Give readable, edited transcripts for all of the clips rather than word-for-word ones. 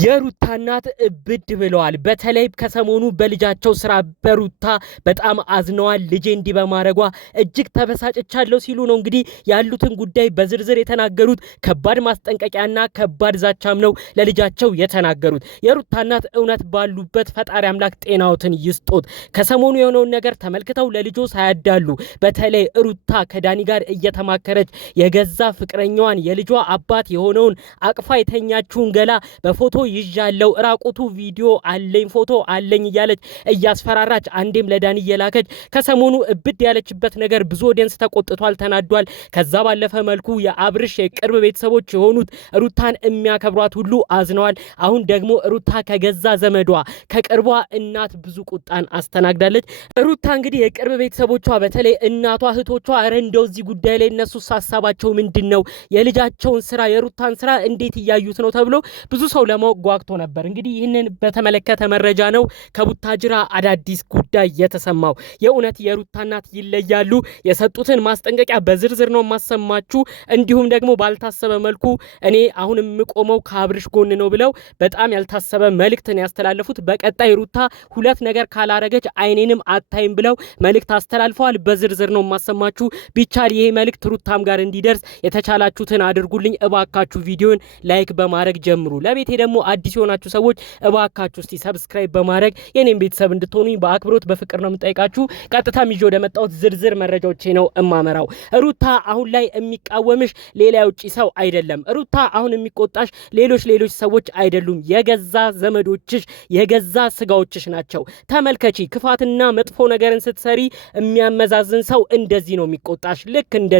የሩታ እናት እብድ ብለዋል። በተለይ ከሰሞኑ በልጃቸው ስራ በሩታ በጣም አዝነዋል። ልጄ እንዲህ በማድረጓ እጅግ ተበሳጭቻለሁ ሲሉ ነው እንግዲህ ያሉትን ጉዳይ በዝርዝር የተናገሩት። ከባድ ማስጠንቀቂያና ከባድ ዛቻም ነው ለልጃቸው የተናገሩት። የሩታ እናት እውነት ባሉበት ፈጣሪ አምላክ ጤናዎትን ይስጦት። ከሰሞኑ የሆነውን ነገር ተመልክተው ለልጆ ሳያዳሉ በተለይ ሩታ ከዳኒ ጋር እየተማከረች የገዛ ፍቅረኛዋን የልጇ አባት የሆነውን አቅፋ የተኛችውን ገላ በፎቶ ይዣለው ራቁቱ ቪዲዮ አለኝ ፎቶ አለኝ እያለች እያስፈራራች አንዴም ለዳኒ እየላከች ከሰሞኑ እብድ ያለችበት ነገር ብዙ ኦዲየንስ ተቆጥቷል፣ ተናዷል። ከዛ ባለፈ መልኩ የአብርሽ የቅርብ ቤተሰቦች የሆኑት ሩታን የሚያከብሯት ሁሉ አዝነዋል። አሁን ደግሞ ሩታ ከገዛ ዘመዷ ከቅርቧ እናት ብዙ ቁጣን አስተናግዳለች። ሩታ እንግዲህ የቅርብ ቤተሰቦቿ በተለይ እናቷ እህቶቿ አረ እንደው እዚህ ጉዳይ ላይ እነሱ ሀሳባቸው ምንድነው የልጃቸውን ስራ የሩታን ስራ እንዴት እያዩት ነው ተብሎ ብዙ ሰው ለማጓግቶ ነበር። እንግዲህ ይህንን በተመለከተ መረጃ ነው ከቡታጅራ አዳዲስ ጉዳይ የተሰማው። የእውነት የሩታ እናት ይለያሉ። የሰጡትን ማስጠንቀቂያ በዝርዝር ነው ማሰማችሁ። እንዲሁም ደግሞ ባልታሰበ መልኩ እኔ አሁን የምቆመው ከአብርሽ ጎን ነው ብለው በጣም ያልታሰበ መልእክትን ያስተላለፉት። በቀጣይ ሩታ ሁለት ነገር ካላረገች አይኔንም አታይም ብለው መልእክት አስተላልፈዋል። በዝርዝር ነው ማሰማችሁ። ቢቻል ይሄ መልእክት ሩታም ጋር እንዲደርስ የተቻላችሁትን አድርጉልኝ እባካችሁ። ቪዲዮን ላይክ በማድረግ ጀምሩ። ለቤቴ ደግሞ አዲስ የሆናችሁ ሰዎች እባካችሁ እስቲ ሰብስክራይብ በማድረግ የኔን ቤተሰብ እንድትሆኑኝ በአክብሮት በፍቅር ነው የምጠይቃችሁ። ቀጥታ ይዤ ወደ መጣሁት ዝርዝር መረጃዎቼ ነው እማመራው። ሩታ አሁን ላይ የሚቃወምሽ ሌላ የውጭ ሰው አይደለም። ሩታ አሁን የሚቆጣሽ ሌሎች ሰዎች አይደሉም። የገዛ ዘመዶችሽ የገዛ ስጋዎችሽ ናቸው። ተመልከቺ፣ ክፋትና መጥፎ ነገርን ስትሰሪ የሚያመዛዝን ሰው እንደዚህ ነው የሚቆጣሽ። ልክ እንደ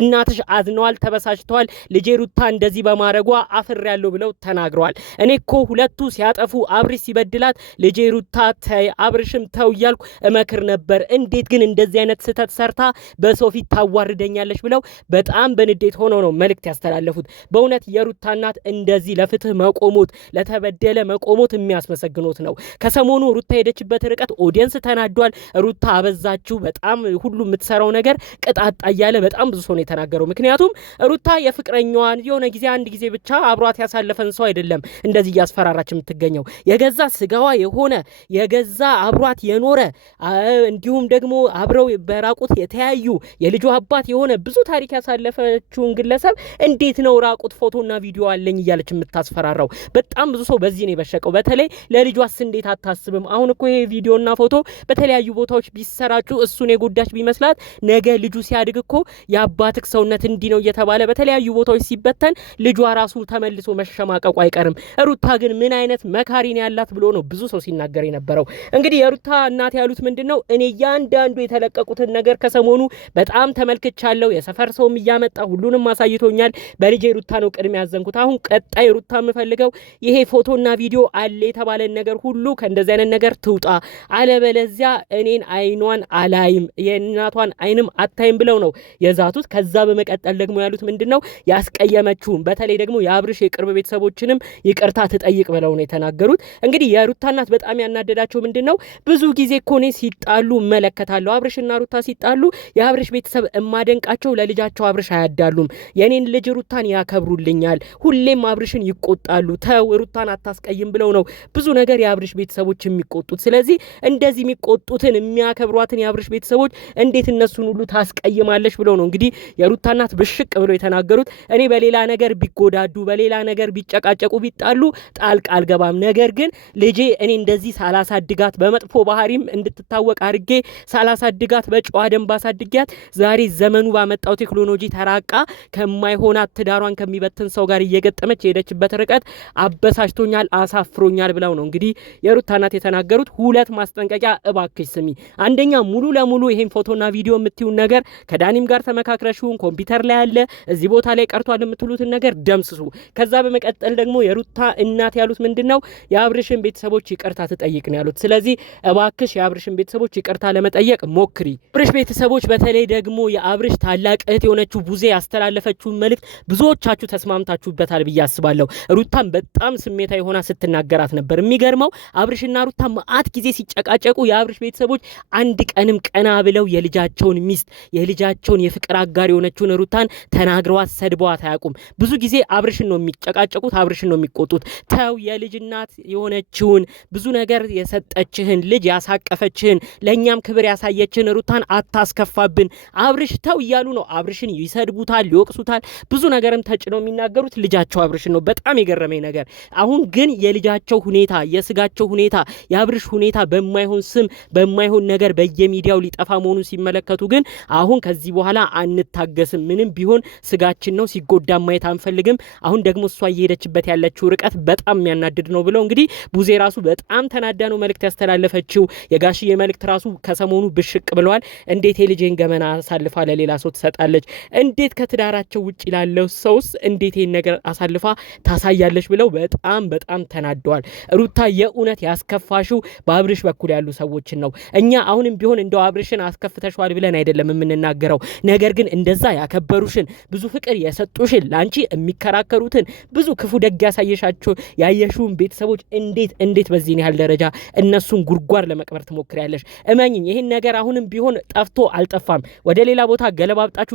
እናትሽ አዝነዋል፣ ተበሳጭተዋል። ልጄ ሩታ እንደዚህ በማድረጓ አፍሬያለሁ ብለው ተናግረዋል። እኔ እኮ ሁለቱ ሲያጠፉ አብርሽ ሲበድላት ልጄ ሩታ ተይ አብርሽም ተው እያልኩ እመክር ነበር። እንዴት ግን እንደዚህ አይነት ስህተት ሰርታ በሰው ፊት ታዋርደኛለች ብለው በጣም በንዴት ሆነው ነው መልእክት ያስተላለፉት። በእውነት የሩታ እናት እንደዚህ ለፍትህ መቆሞት ለተበደለ መቆሞት የሚያስመሰግኖት ነው። ከሰሞኑ ሩታ ሄደችበት ርቀት ኦዲየንስ ተናዷል። ሩታ አበዛችሁ፣ በጣም ሁሉ የምትሰራው ነገር ቅጣጣ እያለ በጣም ብዙ ሰው ነው የተናገረው። ምክንያቱም ሩታ የፍቅረኛዋን የሆነ ጊዜ አንድ ጊዜ ብቻ አብሯት ያሳለፈን ሰው አይደለም እንደዚህ እያስፈራራች የምትገኘው። የገዛ ስጋዋ የሆነ የገዛ አብሯት የኖረ እንዲሁም ደግሞ አብረው በራቁት የተያዩ የልጇ አባት የሆነ ብዙ ታሪክ ያሳለፈችውን ግለሰብ እንዴት ነው ራቁት ፎቶና ቪዲዮ አለኝ እያለች የምታስፈራራው? በጣም ብዙ ሰው በዚህ ነው የበሸቀው። በተለይ ለልጇስ እንዴት አታስብም? አሁን እኮ ይሄ ቪዲዮና ፎቶ በተለያዩ ቦታዎች ቢሰራጩ እሱን የጎዳች ቢመስላት ነገ ልጁ ሲያድግ እኮ የአባትክ ሰውነት እንዲህ ነው እየተባለ በተለያዩ ቦታዎች ሲበተን ልጇ ራሱ ተመልሶ መሸማቀቁ አይቀርም። ሩታ ግን ምን አይነት መካሪን ያላት ብሎ ነው ብዙ ሰው ሲናገር የነበረው። እንግዲህ የሩታ እናት ያሉት ምንድነው? እኔ ያንዳንዱ የተለቀቁትን ነገር ከሰሞኑ በጣም ተመልክቻለሁ። የሰፈር ሰውም እያመጣ ሁሉንም አሳይቶኛል። በልጄ ሩታ ነው ቅድም ያዘንኩት። አሁን ቀጣይ ሩታ የምፈልገው ይሄ ፎቶና ቪዲዮ አለ የተባለን ነገር ሁሉ ከእንደዚህ አይነት ነገር ትውጣ፣ አለበለዚያ እኔን አይኗን አላይም የእናቷን አይንም አታይም ብለው ነው የዛቱት። ከዛ በመቀጠል ደግሞ ያሉት ምንድነው? ያስቀየመችውን በተለይ ደግሞ የአብርሽ የቅርብ ቤተሰቦችንም ይቅርታ ትጠይቅ ብለው ነው የተናገሩት። እንግዲህ የሩታ እናት በጣም ያናደዳቸው ምንድነው? ብዙ ጊዜ እኮ እኔ ሲጣሉ እመለከታለሁ። አብርሽና ሩታ ሲጣሉ የአብርሽ ቤተሰብ እማደንቃቸው ለልጃቸው አብርሽ አያዳሉም። የኔን ልጅ ሩታን ያከብሩልኛል፣ ሁሌም አብርሽን ይቆጣሉ። ተው ሩታን አታስቀይም ብለው ነው ብዙ ነገር የአብርሽ ቤተሰቦች የሚቆጡት። ስለዚህ እንደዚህ የሚቆጡትን የሚያከብሯትን የአብርሽ ቤተሰቦች እንዴት እነሱን ሁሉ ታስቀይማለች ብለው ነው እንግዲህ የሩታ እናት ብሽቅ ብለው የተናገሩት። እኔ በሌላ ነገር ቢጎዳዱ በሌላ ነገር ቢጨቃጨቁ ቢጣሉ ጣልቃ አልገባም። ነገር ግን ልጄ እኔ እንደዚህ ሳላሳድጋት በመጥፎ ባህሪም እንድትታወቅ አድርጌ ሳላሳድጋት በጨዋ ደንብ አሳድጊያት ዛሬ ዘመኑ ባመጣው ቴክኖሎጂ ተራቃ ከማይሆናት ትዳሯን ከሚበትን ሰው ጋር እየገጠመች የሄደችበት ርቀት አበሳጭቶኛል፣ አሳፍሮኛል ብለው ነው እንግዲህ የሩታ እናት የተናገሩት። ሁለት ማስጠንቀቂያ እባክሽ ስሚ። አንደኛ ሙሉ ለሙሉ ይሄን ፎቶና ቪዲዮ የምትዩን ነገር ከዳኒም ጋር ተመካክረሽውን ኮምፒውተር ላይ ያለ እዚህ ቦታ ላይ ቀርቷል የምትሉትን ነገር ደምስሱ። ከዛ በመቀጠል ደግሞ የሩታ እናት ያሉት ምንድነው? የአብርሽን ቤተሰቦች ይቅርታ ትጠይቅ ነው ያሉት። ስለዚህ እባክሽ የአብርሽን ቤተሰቦች ይቅርታ ለመጠየቅ ሞክሪ። አብርሽ ቤተሰቦች በተለይ ደግሞ የአብርሽ ታላቅ እህት የሆነችው ቡዜ ያስተላለፈችውን መልእክት ብዙዎቻችሁ ተስማምታችሁበታል ብዬ አስባለሁ። ሩታን በጣም ስሜታዊ ሆና ስትናገራት ነበር። የሚገርመው አብርሽና ሩታ መዓት ጊዜ ሲጨቃጨቁ የአብርሽ ቤተሰቦች አንድ ቀንም ቀና ብለው የልጃቸውን ሚስት የልጃቸውን የፍቅር አጋር የሆነችውን ሩታን ተናግረዋት ሰድበዋት አያውቁም። ብዙ ጊዜ አብርሽን ነው የሚጨቃጨቁት፣ አብርሽን ነው የሚቆጡት። የተቆጡት። ተው የልጅ እናት የሆነችውን ብዙ ነገር የሰጠችህን ልጅ ያሳቀፈችህን ለእኛም ክብር ያሳየችህን ሩታን አታስከፋብን አብርሽ ተው እያሉ ነው። አብርሽን ይሰድቡታል፣ ይወቅሱታል፣ ብዙ ነገርም ተጭነው የሚናገሩት ልጃቸው አብርሽን ነው። በጣም የገረመኝ ነገር አሁን ግን የልጃቸው ሁኔታ የስጋቸው ሁኔታ የአብርሽ ሁኔታ በማይሆን ስም በማይሆን ነገር በየሚዲያው ሊጠፋ መሆኑን ሲመለከቱ ግን አሁን ከዚህ በኋላ አንታገስም፣ ምንም ቢሆን ስጋችን ነው፣ ሲጎዳ ማየት አንፈልግም። አሁን ደግሞ እሷ እየሄደችበት ያለችው ርቀት በጣም የሚያናድድ ነው ብለው እንግዲህ ቡዜ ራሱ በጣም ተናዳ ነው መልእክት ያስተላለፈችው። የጋሽዬ መልእክት ራሱ ከሰሞኑ ብሽቅ ብለዋል። እንዴት የልጄን ገመና አሳልፋ ለሌላ ሰው ትሰጣለች? እንዴት ከትዳራቸው ውጭ ላለው ሰውስ እንዴት ይሄን ነገር አሳልፋ ታሳያለች? ብለው በጣም ተናደዋል። ሩታ የእውነት ያስከፋሽው በአብርሽ በኩል ያሉ ሰዎችን ነው። እኛ አሁንም ቢሆን እንደው አብርሽን አስከፍተሽዋል ብለን አይደለም የምንናገረው። ነገር ግን እንደዛ ያከበሩሽን ብዙ ፍቅር የሰጡሽን ላንቺ የሚከራከሩትን ብዙ ክፉ ደግ ያሳየሻቸው ያየሽውን ቤተሰቦች እንዴት በዚህ ያህል ደረጃ እነሱን ጉርጓር ለመቅበር ትሞክሪያለሽ? እመኝኝ ይሄን ነገር አሁንም ቢሆን ጠፍቶ አልጠፋም። ወደ ሌላ ቦታ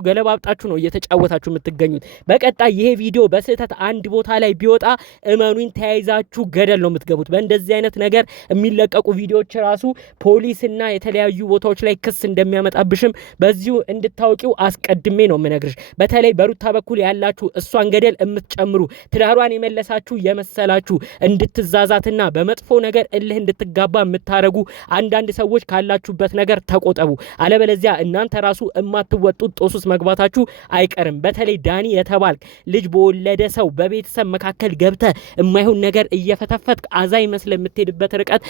ገለባብጣችሁ ነው እየተጫወታችሁ የምትገኙት። በቀጣይ ይሄ ቪዲዮ በስህተት አንድ ቦታ ላይ ቢወጣ እመኑኝ ተያይዛችሁ ገደል ነው የምትገቡት። በእንደዚህ አይነት ነገር የሚለቀቁ ቪዲዮዎች ራሱ ፖሊስና የተለያዩ ቦታዎች ላይ ክስ እንደሚያመጣብሽም በዚሁ እንድታውቂው አስቀድሜ ነው የምነግርሽ። በተለይ በሩታ በኩል ያላችሁ እሷን ገደል የምትጨምሩ ትዳሯን የመለሳችሁ የመሰላችሁ እንድትዛዛትና በመጥፎ ነገር እልህ እንድትጋባ የምታረጉ አንዳንድ ሰዎች ካላችሁበት ነገር ተቆጠቡ። አለበለዚያ እናንተ ራሱ የማትወጡት ጦሱስ መግባታችሁ አይቀርም። በተለይ ዳኒ የተባልክ ልጅ በወለደ ሰው በቤተሰብ መካከል ገብተ የማይሆን ነገር እየፈተፈት አዛ ይመስል የምትሄድበት ርቀት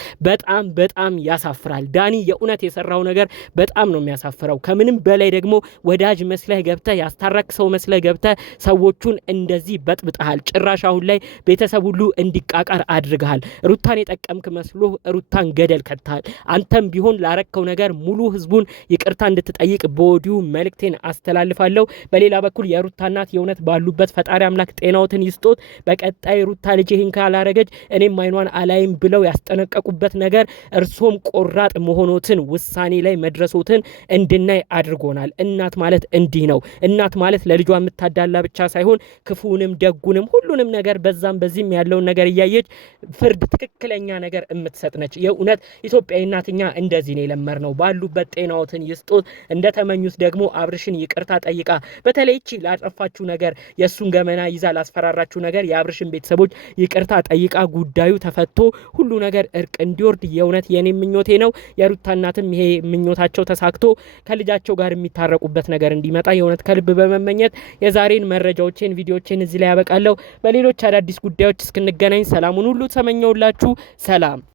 በጣም ያሳፍራል። ዳኒ የእውነት የሰራው ነገር በጣም ነው የሚያሳፍረው። ከምንም በላይ ደግሞ ወዳጅ መስለህ ገብተ ያስታረክ ሰው መስለህ ገብተ ሰዎቹን እንደዚህ በጥብጠሃል። ጭራሽ አሁን ላይ ቤተሰብ ሁሉ እንዲቃቃር አድርገሃል። ሩታን የጠቀምክ መስሎ ሩታን ገደል ከተሃል። አንተም ቢሆን ላረከው ነገር ሙሉ ህዝቡን ይቅርታ እንድትጠይቅ በወዲሁ መልእክቴን አስተላልፋለሁ። በሌላ በኩል የሩታ እናት የእውነት ባሉበት ፈጣሪ አምላክ ጤናዎትን ይስጦት። በቀጣይ ሩታ ልጅ ይህን ካላረገች እኔም አይኗን አላይም ብለው ያስጠነቀቁበት ነገር እርሶም ቆራጥ መሆኖትን ውሳኔ ላይ መድረሶትን እንድናይ አድርጎናል። እናት ማለት እንዲህ ነው። እናት ማለት ለልጇ የምታዳላ ብቻ ሳይሆን ክፉንም ደጉንም ሁሉንም ነገር በዛም በዚህም ያለውን ነገር እያየች ፍርድ ትክክለኛ ነገር የምትሰጥ ነች። የእውነት ኢትዮጵያዊ እናትኛ እንደዚህ ነው የለመርነው። ባሉበት ጤናዎትን ይስጦት። እንደተመኙት ደግሞ አብርሽን ይቅርታ ጠይቃ በተለይ እቺ ላጠፋችሁ ነገር የሱን ገመና ይዛ ላስፈራራችሁ ነገር የአብርሽን ቤተሰቦች ይቅርታ ጠይቃ ጉዳዩ ተፈቶ ሁሉ ነገር እርቅ እንዲወርድ የእውነት የኔ ምኞቴ ነው። የሩታ እናትም ይሄ ምኞታቸው ተሳክቶ ከልጃቸው ጋር የሚታረቁበት ነገር እንዲመጣ የእውነት ከልብ በመመኘት የዛሬን መረጃዎችን ቪዲዮዎችን እዚህ ላይ ያበቃለሁ። በሌሎች አዳዲስ ጉዳዮች እስክንገናኝ ሰላሙን ሁሉ ተመኘውላችሁ። ሰላም